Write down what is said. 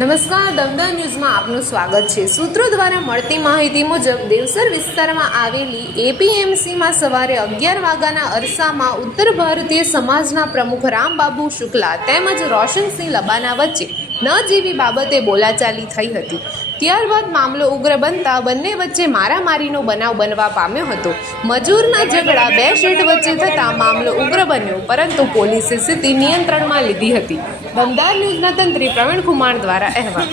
નમસ્કાર, દમદમ ન્યૂઝમાં આપનું સ્વાગત છે। સૂત્રો દ્વારા મળતી માહિતી મુજબ દેવસર વિસ્તારમાં આવેલી એપીએમસીમાં સવારે 11 વાગ્યાના અરસામાં ઉત્તર ભારતીય સમાજના પ્રમુખ રામબાબુ શુક્લા તેમજ રોશનસિંહ લબાના વચ્ચે ન જેવી બાબતે બોલાચાલી થઈ હતી। ત્યારબાદ મામલો ઉગ્ર બનતા બંને વચ્ચે મારામારીનો બનાવ બનવા પામ્યો હતો। મજૂરના ઝઘડા બે શેઠ વચ્ચે થતાં મામલો ઉગ્ર બન્યો, પરંતુ પોલીસે સ્થિતિ નિયંત્રણમાં લીધી હતી। દમદાર ન્યૂઝના તંત્રી પ્રવીણ કુમાર દ્વારા અહેવાલ।